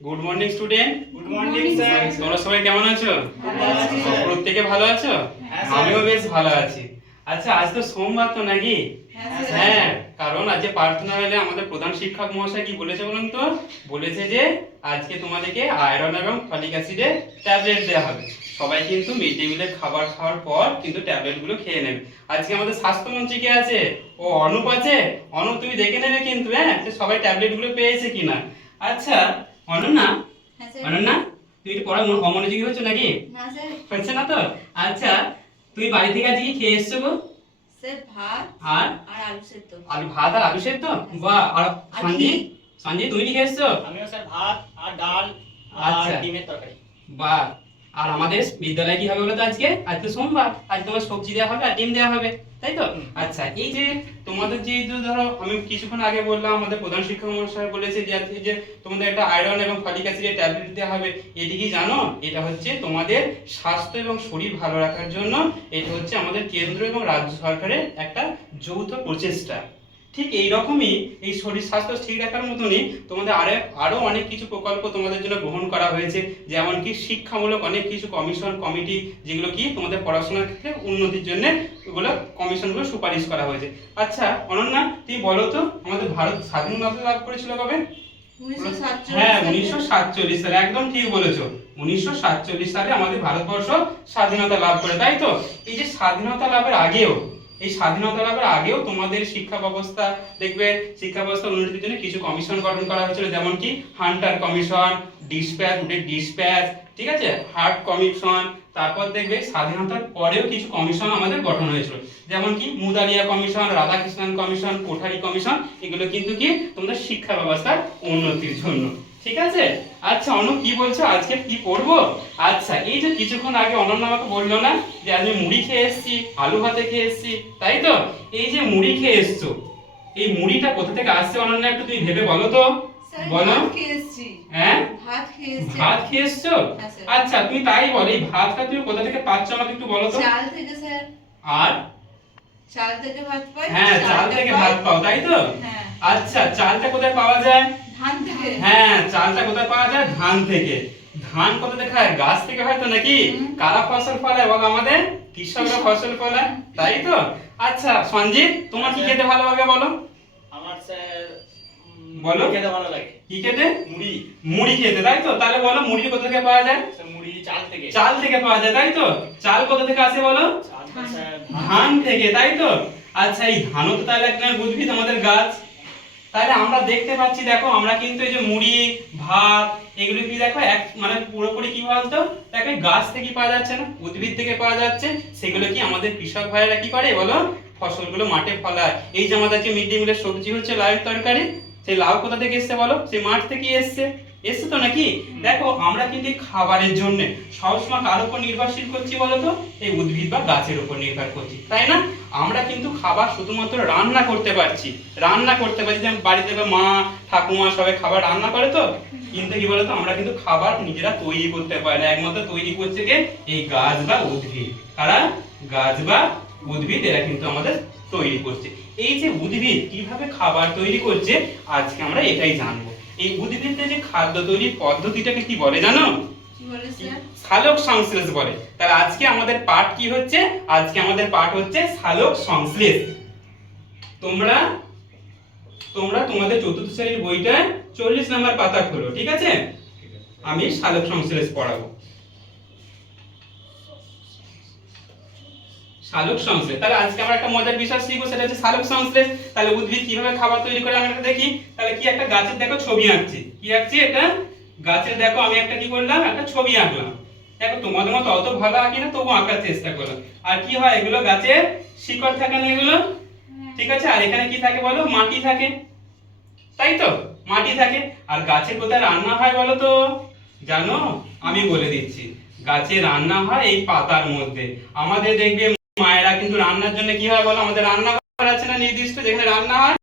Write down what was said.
Good morning student. Good morning sir. তোমরা সবাই কেমন আছো? ভালো আছি স্যার। প্রত্যেকে ভালো আছো? হ্যাঁ স্যার। আমিও বেশ ভালো আছি। আচ্ছা, আজ তো সোমবার তো নাকি? হ্যাঁ স্যার। হ্যাঁ, কারণ আজকে প্রার্থনা হলে আমাদের প্রধান শিক্ষক মহাশয় কি বলেছে বলুন তো? বলেছে যে আজকে তোমাদেরকে আয়রন এবং ফলিক অ্যাসিডের ট্যাবলেট দেওয়া হবে। সবাই কিন্তু মিড ডে মিলের খাবার খাওয়ার পর কিন্তু ট্যাবলেটগুলো খেয়ে নেবে। আজকে আমাদের স্বাস্থ্যমন্ত্রী কে আছে? ও অনুপ আছে। অনুপ, তুমি দেখে নেবে কিন্তু, হ্যাঁ, যে সবাই ট্যাবলেটগুলো পেয়েছে কিনা। আচ্ছা অনন্যা, হ্যাঁ স্যার। অনন্যা, তুমি একটু পড়া অমনোযোগী হচ্ছ নাকি? না স্যার। হচ্ছে না তো? আচ্ছা, তুমি বাড়ি থেকে আজকে কি খেয়ে এসছো গো? স্যার ভাত আর আর আলু সেদ্ধ। আলু ভাত আর আলু সেদ্ধ? বাহ। আর আর সঞ্জয়, ঘি। সঞ্জয় তুমি কি খেয়ে এসছো? আমিও স্যার ভাত আর ডাল আর আচ্ছা। ডিমের তরকারি। বাহ। আর আমাদের বিদ্যালয়ে কি হবে বলো তো? আজকে সোমবার, আজ তোমার সবজি দেওয়া হবে আর ডিম দেওয়া হবে, তাই তো? আচ্ছা, এই যে তোমাদের যে ধরো আমি কিছুক্ষণ আগে বললাম আমাদের প্রধান শিক্ষক মহাশয় বলেছে যে আজকে যে তোমাদের একটা আয়রন এবং ফলিক অ্যাসিডের ট্যাবলেট দেওয়া হবে। এটি কি জানো? এটা হচ্ছে তোমাদের স্বাস্থ্য এবং শরীর ভালো রাখার জন্য। এটা হচ্ছে আমাদের কেন্দ্র এবং রাজ্য সরকারের একটা যৌথ প্রচেষ্টা। ঠিক এই রকমই এই শরীর স্বাস্থ্য ঠিক রাখার মতনই তোমাদের আরো অনেক কিছু প্রকল্প তোমাদের জন্য গ্রহণ করা হয়েছে। যেমন কি শিক্ষামূলক অনেক কিছু কমিশন কমিটি, যেগুলো কি তোমাদের পড়াশোনার ক্ষেত্রে উন্নতির জন্য এগুলো কমিশনগুলো সুপারিশ করা হয়েছে। আচ্ছা অনন্যা, তুমি বলো তো আমাদের ভারত স্বাধীনতা লাভ করেছিল কবে? 1947 হ্যাঁ, সালে। 1947 সালে, একদম ঠিক বলেছো। 1947 সালে আমাদের ভারতবর্ষ স্বাধীনতা লাভ করে, তাই তো? এই যে স্বাধীনতা লাভের আগেও, এই স্বাধীনতা লাভের আগেও তোমাদের শিক্ষা ব্যবস্থা দেখবে, শিক্ষা ব্যবস্থা উন্নতির জন্য কিছু কমিশন গঠন করা হয়েছিল। যেমন কি হান্টার কমিশন, ডিসপ্যাচ, ঠিক আছে, হার্ট কমিশন। তারপর দেখবে স্বাধীনতার পরেও কিছু কমিশন আমাদের গঠন হয়েছিল। যেমন কি Mudaliar commission, Radhakrishnan commission, Kothari commission. এগুলো কিন্তু কি তোমাদের শিক্ষা ব্যবস্থার উন্নতির জন্য, ঠিক আছে? আচ্ছা অনু, কি বলছো আজকে কি পড়বো? আচ্ছা, এই যে কিছুক্ষণ আগে অনন্য আমাকে বললো না যে আমি মুড়ি খেয়ে এসেছি, আলু ভাতে খেয়ে এসেছি, তাই তো? এই যে মুড়ি খেয়ে এসছো, এই মুড়িটা কোথা থেকে আসছে অনন্য, একটু তুমি ভেবে বলো তো। স্যার বলো। ভাত খেয়েছি। হ্যাঁ, ভাত খেয়েছি। ভাত খেয়ে এসছো? হ্যাঁ স্যার। আচ্ছা, তুমি তাই বলো, এই ভাতটা তুমি কোথা থেকে পাচ্ছ আমাকে একটু বলো তো। চাল থেকে স্যার। আর চাল থেকে ভাত পাই। হ্যাঁ, চাল থেকে ভাত পাও, তাই তো? হ্যাঁ। আচ্ছা, চালটা কোথায় পাওয়া যায়? ধান থেকে। হ্যাঁ, চালটা কোথায় পাওয়া যায়? ধান থেকে। ধান কোথা থেকে হয়? গাছ থেকে হয় তো নাকি? কারা ফসল ফলায় বলো আমাদের? কৃষকরা ফসল ফলায়, তাই তো? আচ্ছা সঞ্জীব, তোমার কি খেতে ভালো লাগে বলো? আমার স্যার বলো। মুড়ি খেতে ভালো লাগে। কি খেতে? মুড়ি। মুড়ি খেতে, তাই তো? তাহলে বলো মুড়ি কোথা থেকে পাওয়া যায়? স্যার মুড়ি চাল থেকে। চাল থেকে পাওয়া যায়, তাই তো? চাল কোথা থেকে আসে বলো? চালটা স্যার ধান থেকে, তাই তো? আচ্ছা, এই ধানও তো তাহলে একটা উদ্ভিদ, আমাদের গাছ। তাহলে আমরা দেখতে পাচ্ছি, দেখো আমরা কিন্তু এই যে মুড়ি ভাত এগুলো কি দেখো এক মানে পুরোপুরি কি বলতো, দেখো এই গাছ থেকে পাওয়া যাচ্ছে না, উদ্ভিদ থেকে পাওয়া যাচ্ছে। সেগুলো কি আমাদের কৃষক ভাইয়েরা কি করে বলো? ফসলগুলো মাঠে ফলায়। এই যে আমাদের যে মিড ডে মিলের সবজি হচ্ছে লাউয়ের তরকারি, সেই লাউ কোথা থেকে এসছে বলো? সেই মাঠ থেকেই এসছে, এসছে তো নাকি? দেখো আমরা কিন্তু এই খাবারের জন্য সবসময় কার উপর নির্ভরশীল করছি বলো তো? এই উদ্ভিদ বা গাছের উপর নির্ভর করছি, তাই না? আমরা কিন্তু খাবার শুধুমাত্র রান্না করতে পারছি, যেমন বাড়িতে মা ঠাকুমা সবাই খাবার রান্না করে তো, কিন্তু কি বলতো আমরা কিন্তু খাবার নিজেরা তৈরি করতে পারি না। একমাত্র তৈরি করছে কে? এই গাছ বা উদ্ভিদ। কারা? গাছ বা উদ্ভিদ, এরা কিন্তু আমাদের তৈরি করছে। এই যে উদ্ভিদ কিভাবে খাবার তৈরি করছে, আজকে আমরা এটাই জানবো। এই উদ্ভিদের যে খাদ্য তৈরির পদ্ধতিটাকে কি বলে জানো? কি বলে স্যার? সালোক সংশ্লেষ বলে। তাহলে আজকে আমাদের পাঠ কি হচ্ছে? আজকে আমাদের পাঠ হচ্ছে সালোক সংশ্লেষ। তোমরা তোমাদের চতুর্থ শ্রেণীর বইটা 40 নম্বর পাতা খোলো, ঠিক আছে? আমি সালোক সংশ্লেষ পড়াবো। সালোক সংশ্লেষ, তাহলে আজকে আমরা একটা মজার বিষয় শিখবো, সেটা হচ্ছে সালোক সংশ্লেষ। তাহলে উদ্ভিদ কিভাবে খাবার তৈরি করে আমরা দেখি। তাহলে কি একটা গাছের দেখো ছবি আঁকছি, কি আঁকছি? এটা গাছের দেখো আমি একটা কি করলাম, একটা ছবি আঁকলাম। দেখো তোমাদের মতো অত ভালো আঁকি না, তবু আঁকার চেষ্টা করলাম। আর কি হয়, এগুলো গাছের শিকড় থাকে না এগুলো, ঠিক আছে? আর এখানে কি থাকে বলো? মাটি থাকে, তাই তো? মাটি থাকে। আর গাছে কোথায় রান্না হয় বলো তো? জানো? আমি বলে দিচ্ছি, গাছে রান্না হয় এই পাতার মধ্যে। আমাদের দেখবে মায়েরা কিন্তু রান্নার জন্য কি হয় বলো? আমাদের রান্নাঘর আছে না নির্দিষ্ট, যেখানে রান্না হয়।